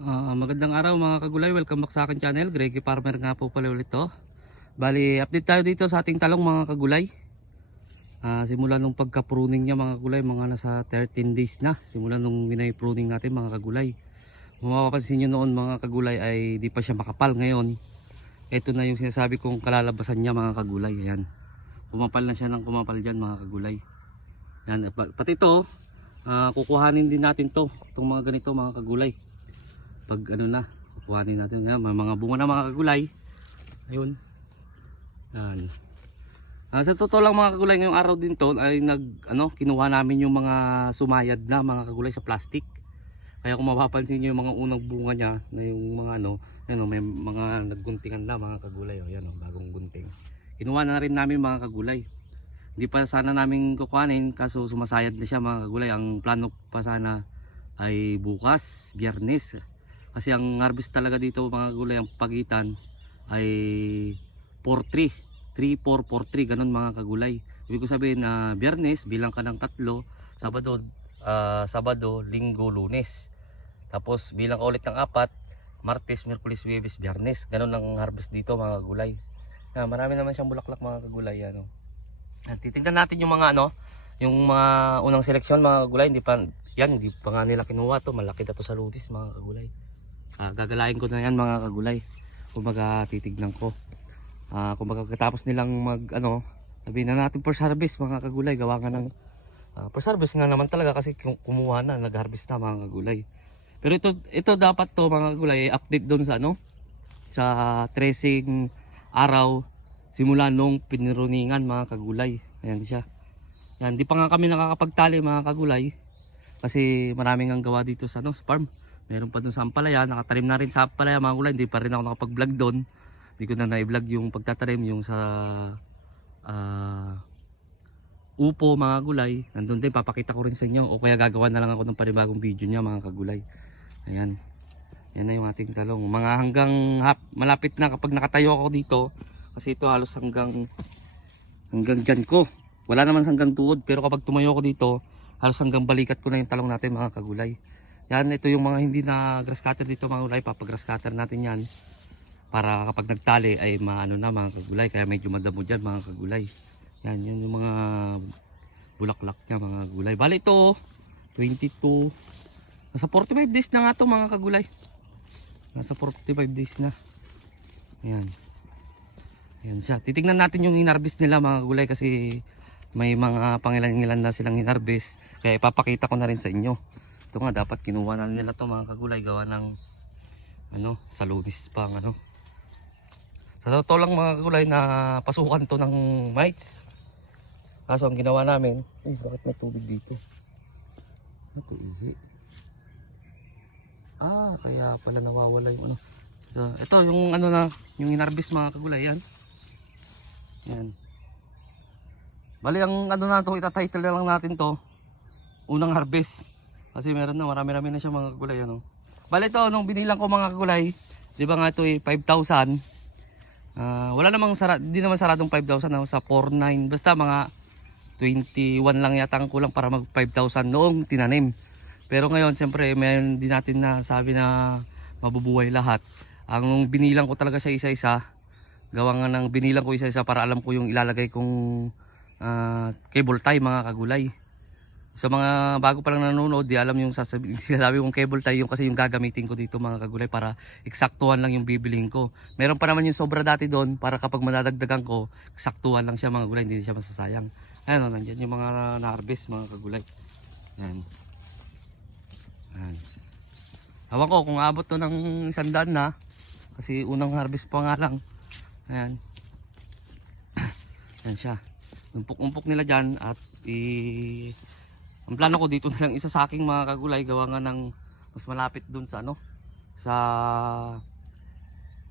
Ah, magandang araw mga kagulay, welcome back sa akin channel, Greggy Farmer nga po pala ulit to. Bali, update tayo dito sa ating talong mga kagulay. Ah, simula nung pagka-pruning niya mga kagulay, mga nasa 13 days na. Simula nung minay-pruning natin mga kagulay. Kung mapapansin nyo noon mga kagulay ay di pa siya makapal ngayon. Ito na yung sinasabi kong kalalabasan niya mga kagulay. Ayan. Kumapal na siya ng kumapal dyan mga kagulay. Yan, pa- pati ito, ah, kukuhanin din natin to. Itong mga ganito mga kagulay pag ano na kukuhanin natin. Yan, may mga bunga na mga kagulay ayun. Yan. Ah, sa totoo lang mga kagulay ngayong araw din to ay nag ano kinuha namin yung mga sumayad na mga kagulay sa plastic. Kaya kung mapapansin niyo yung mga unang bunga niya na yung mga ano ano may mga nagguntingan na mga kagulay oh yan oh bagong gunting. Kinuha na rin namin mga kagulay hindi pa sana namin kukuhanin kaso sumasayad na siya mga kagulay ang plano pa sana ay bukas, biyernes kasi ang harvest talaga dito mga gulay ang pagitan ay 4-3 3-4-4-3 ganun mga kagulay. Ibig ko sabihin na biyernes bilang ka ng tatlo sabado ah, sabado linggo lunes. Tapos bilang ka ulit ng apat martes merkulis webes biyernes. Ganun ang harvest dito mga kagulay. Ah, marami naman siyang bulaklak mga kagulay ano. Ah, titignan natin yung mga ano yung mga unang seleksyon mga kagulay. Hindi pa yan hindi pa nga nila kinuha to. Malaki na to sa lutis mga kagulay Ah, gagalayin ko na yan mga kagulay. Kumbaga titignan ko. Ah, kumbaga katapos nilang mag ano, sabihin na natin first harvest mga kagulay. Gawa nga ng ah, first harvest nga naman talaga kasi kum- kumuha na, nag-harvest na mga kagulay. Pero ito ito dapat to mga kagulay update doon sa ano sa tracing araw simula nung piniruningan mga kagulay. Ayan siya. Yan, di pa nga kami nakakapagtali mga kagulay kasi maraming ang gawa dito sa ano sa farm. Meron pa dun sa Ampalaya, nakatarim na rin sa Ampalaya mga kulay, hindi pa rin ako nakapag-vlog doon. Hindi ko na na-vlog yung pagtatarim, yung sa ah, upo mga gulay. Nandun din, papakita ko rin sa inyo. O kaya gagawa na lang ako ng panibagong video niya mga kagulay. Ayan. Yan na yung ating talong. Mga hanggang hap, malapit na kapag nakatayo ako dito. Kasi ito halos hanggang hanggang dyan ko. Wala naman hanggang tuhod. Pero kapag tumayo ako dito, halos hanggang balikat ko na yung talong natin mga kagulay. Yan, ito yung mga hindi na grass cutter dito mga gulay. Papagrass cutter natin yan. Para kapag nagtali ay maano na mga kagulay. Kaya medyo madamo dyan mga kagulay. Yan, yan yung mga bulaklak niya mga kagulay. Bali ito, 22. Nasa 45 days na nga to mga kagulay. Nasa 45 days na. Yan. Yan siya. Titignan natin yung hinarbis nila mga kagulay kasi may mga pangilan-ilan na silang hinarbis. Kaya ipapakita ko na rin sa inyo. Ito nga dapat kinuha na nila to mga kagulay gawa ng ano, sa lunis pa ang ano. Sa totoo lang mga kagulay na pasukan to ng mites. Kaso ang ginawa namin, eh bakit may tubig dito? Ito ihi. Ah, kaya pala nawawala yung ano. Ito, ito yung ano na, yung inarbis mga kagulay yan. Yan. Bali ang ano na to, itatitle na lang natin to. Unang harvest. Kasi meron na, marami-rami na siya mga kagulay. Ano. Bali ito, nung binilang ko mga kagulay, di ba nga ito eh, 5,000. Ah, wala namang sara, di naman saradong 5,000 no, sa 49. Basta mga 21 lang yata ang kulang para mag 5,000 noong tinanim. Pero ngayon, siyempre, mayroon din natin na sabi na mabubuhay lahat. Ang binilang ko talaga siya isa-isa, gawa nga ng binilang ko isa-isa para alam ko yung ilalagay kong ah, cable tie mga kagulay. Sa mga bago pa lang nanonood, di alam yung sasabi, sinasabi kong cable tie yung kasi yung gagamitin ko dito mga kagulay para eksaktuhan lang yung bibiling ko. Meron pa naman yung sobra dati doon para kapag madadagdagan ko, eksaktuhan lang siya mga kagulay, hindi siya masasayang. Ayan o, nandyan yung mga na-harvest mga kagulay. Ayan. Ayan. Hawan ko kung abot to ng isang daan na, kasi unang harvest pa nga lang. Ayan. Ayan siya. Umpok-umpok nila dyan at i... Ang plano ko dito na lang isa sa aking mga kagulay. Gawa nga ng mas malapit dun sa ano sa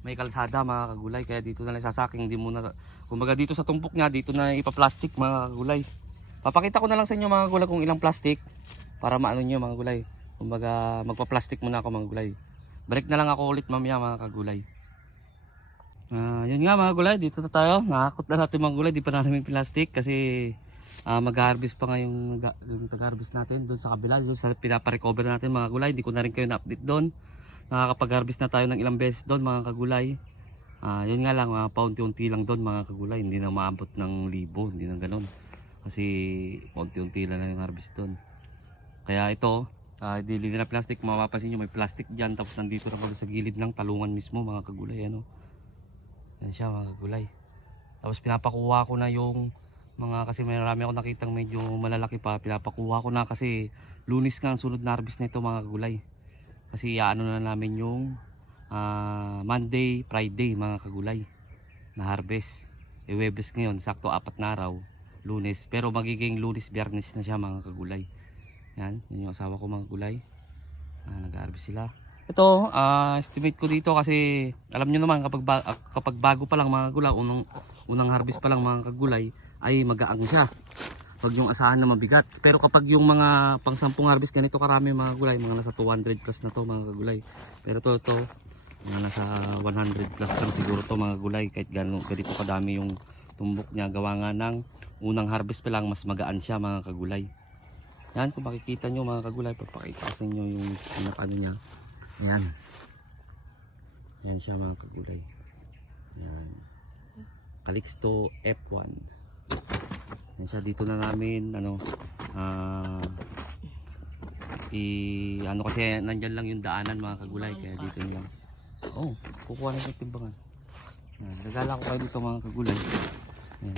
may kalsada mga kagulay. Kaya dito na lang sasaking hindi muna kumbaga dito sa tumpok niya dito na ipa-plastic mga kagulay. Papakita ko na lang sa inyo mga kagulay kung ilang plastic para maano nyo mga kagulay. Kumbaga magpa-plastic muna ako mga kagulay. Balik na lang ako ulit mamaya mga kagulay. Ah, yun nga mga gulay, dito na tayo. Nakakot na natin mga gulay, di pa namin plastic kasi ah, mag-harvest pa nga yung, tag-harvest natin doon sa kabila, doon sa pinaparecover natin mga gulay. Di ko na rin kayo na-update doon. nakakapag-harvest na tayo ng ilang beses doon mga kagulay. Ah, yun nga lang, uh, paunti-unti lang doon mga kagulay, hindi na maabot ng libo, hindi na ganun. Kasi paunti-unti lang yung harvest doon. Kaya ito, uh, dili na plastic, mapapansin nyo may plastic dyan, tapos nandito na pala sa gilid ng talungan mismo mga kagulay, ano. Yan siya mga kagulay. Tapos pinapakuha ko na yung mga kasi may marami ako nakitang medyo malalaki pa, pinapakuha ko na kasi lunis nga ang sunod na harvest na ito mga kagulay. Kasi ano na namin yung ah, Monday, Friday mga kagulay na harvest. E Webes ngayon, sakto apat na araw, lunes. Pero magiging lunes, biyernes na siya mga kagulay. Yan, yun yung asawa ko mga gulay. Ah, nag-harvest sila. Ito, ah, estimate ko dito kasi alam nyo naman kapag, ba- kapag bago pa lang mga gulay, unang, unang harvest pa lang mga kagulay, ay magaang siya. Pag yung asahan na mabigat. Pero kapag yung mga pang sampung harvest ganito karami mga gulay, mga nasa 200 plus na to mga kagulay. Pero to, to, mga nasa 100 plus lang siguro to mga gulay. Kahit gano'n, ganito kadami yung tumbok niya. Gawa nga ng unang harvest pa lang, mas magaan siya mga kagulay. Yan, kung makikita nyo mga kagulay, papakita sa inyo yung ano niya. Yan. Yan siya mga kagulay. Yan. Calixto F1. Yan dito na namin ano ah i ano kasi nandyan lang yung daanan mga kagulay kaya dito lang. Oh, kukuha na sa timbangan. Yan, regala ko kayo dito mga kagulay. Yan.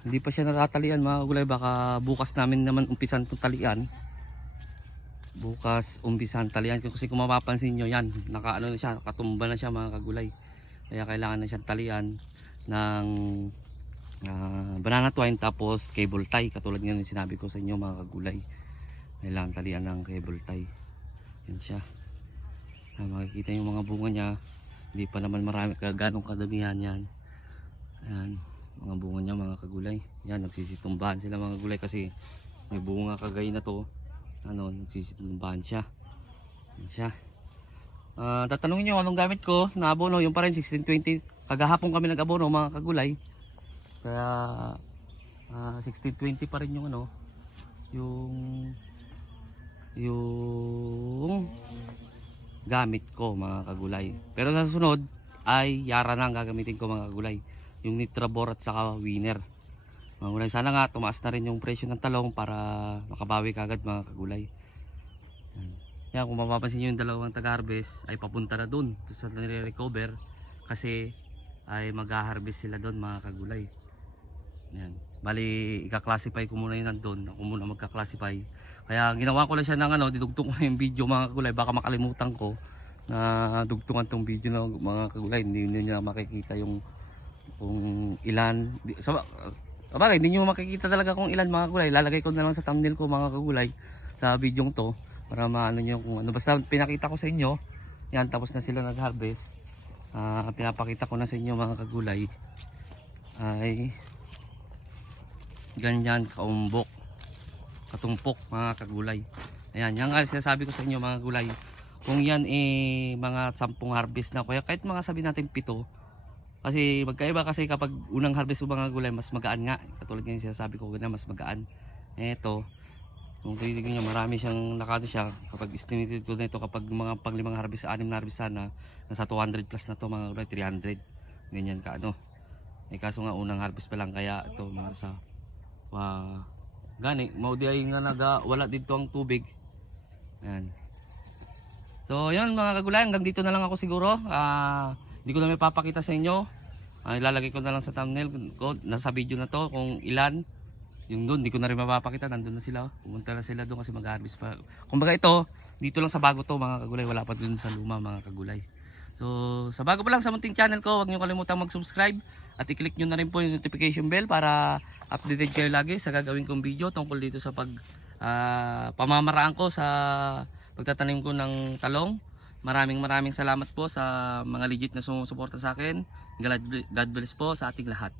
Hindi pa siya natatalian mga kagulay baka bukas namin naman umpisan itong talian. Bukas umpisan talian kasi kung mapapansin nyo yan naka ano na siya nakatumba na siya mga kagulay. Kaya kailangan na siyang talian ng ah, banana twine tapos cable tie katulad nga ng sinabi ko sa inyo mga kagulay. Kailangan talian ng cable tie. Yan siya. Ah, makikita yung mga bunga niya. Hindi pa naman marami ganong kadamihan yan. Ayan, mga bunga niya mga kagulay. Yan, nagsisitumbahan sila mga gulay kasi may bunga kagay na to. Ano, nagsisitumbahan siya. Yan siya. Ah, tatanungin nyo anong gamit ko na abono, yung pa rin 1620. Kagahapon kami nag-abono mga kagulay. Kaya ah, 1620 pa rin yung ano, yung yung gamit ko mga kagulay. Pero sa susunod ay Yara na ang gagamitin ko mga kagulay. Yung Nitrabor at saka Winner. Mga kagulay, sana nga tumaas na rin yung presyo ng talong para makabawi kagad mga kagulay. Yan. Yan, kung mapapansin nyo yung dalawang taga-harvest ay papunta na dun sa nire-recover kasi ay mag-harvest sila doon mga kagulay. Yan. Bali, ika-classify ko muna yun nandun. Ako muna magka-classify. Kaya ginawa ko lang siya ng ano, didugtong ko na yung video mga kagulay. Baka makalimutan ko na dugtungan tong video ng mga kagulay. Hindi nyo na makikita yung kung ilan. Sa, Sabagay, hindi nyo makikita talaga kung ilan mga kagulay. Lalagay ko na lang sa thumbnail ko mga kagulay sa video to para maano nyo kung ano. Basta pinakita ko sa inyo. Yan, tapos na sila nag-harvest. Ah, pinapakita ko na sa inyo mga kagulay ay ganyan kaumbok katumpok mga kagulay ayan yan nga sinasabi ko sa inyo mga gulay kung yan eh mga sampung harvest na kaya kahit mga sabi natin pito kasi magkaiba kasi kapag unang harvest mga gulay mas magaan nga katulad ng sinasabi ko na mas magaan eto kung titignan nyo marami siyang nakado siya kapag estimated ko na ito kapag mga panglimang harvest anim na harvest sana nasa 200 plus na to mga gulay 300 ganyan ka ano. Eh kaso nga unang harvest pa lang kaya ito mga sa wa gani maudi ay nga naga wala dito ang tubig. Yan so yun mga kagulay hanggang dito na lang ako siguro. Ah hindi ko na may papakita sa inyo. Ah, ilalagay ko na lang sa thumbnail ko nasa video na to kung ilan yung doon, hindi ko na rin mapapakita, nandun na sila. Pumunta na sila doon kasi mag-harvest pa. Kumbaga ito, dito lang sa bago to mga kagulay, wala pa doon sa luma mga kagulay. So, sa bago pa lang sa munting channel ko, huwag niyo kalimutang mag-subscribe at i-click niyo na rin po yung notification bell para updated kayo lagi sa gagawin kong video tungkol dito sa pag ah, pamamaraan ko sa pagtatanim ko ng talong. Maraming maraming salamat po sa mga legit na sumusuporta sa akin. God bless po sa ating lahat.